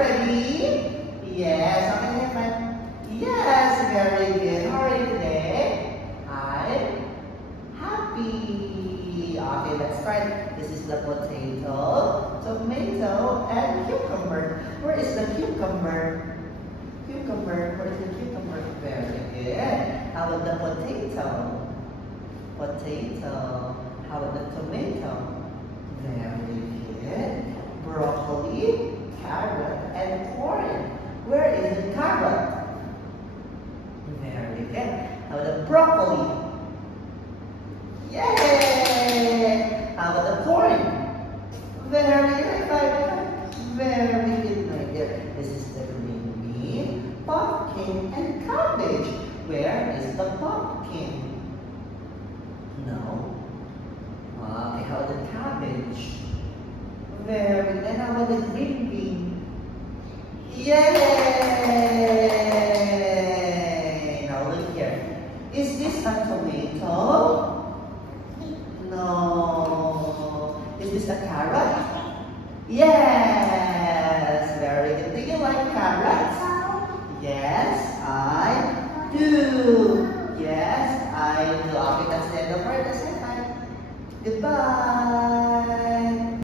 ready? Yes. Okay, high five. Yes, very good. How are you today? I'm happy. Okay, let's start. This is the potato, tomato, and cucumber. Where is the cucumber? Cucumber. Where is the cucumber? Very good. How about the potato? Potato. How about the tomato? Very good. Broccoli, carrot, and corn. Where is the carrot? Very good. How about the broccoli? Yay! How about the corn? Very good. Very good, my dear. This is the green bean, pumpkin, and cabbage. Where is the pumpkin? No. Okay, how about the cabbage? Very good. How about the green bean? Yay! Now look here. Is this a tomato? No. Is this a carrot? Yes. Very good. Do you like carrots? Yes, I do. Yes, I do. Okay, that's the end of our lesson. Goodbye.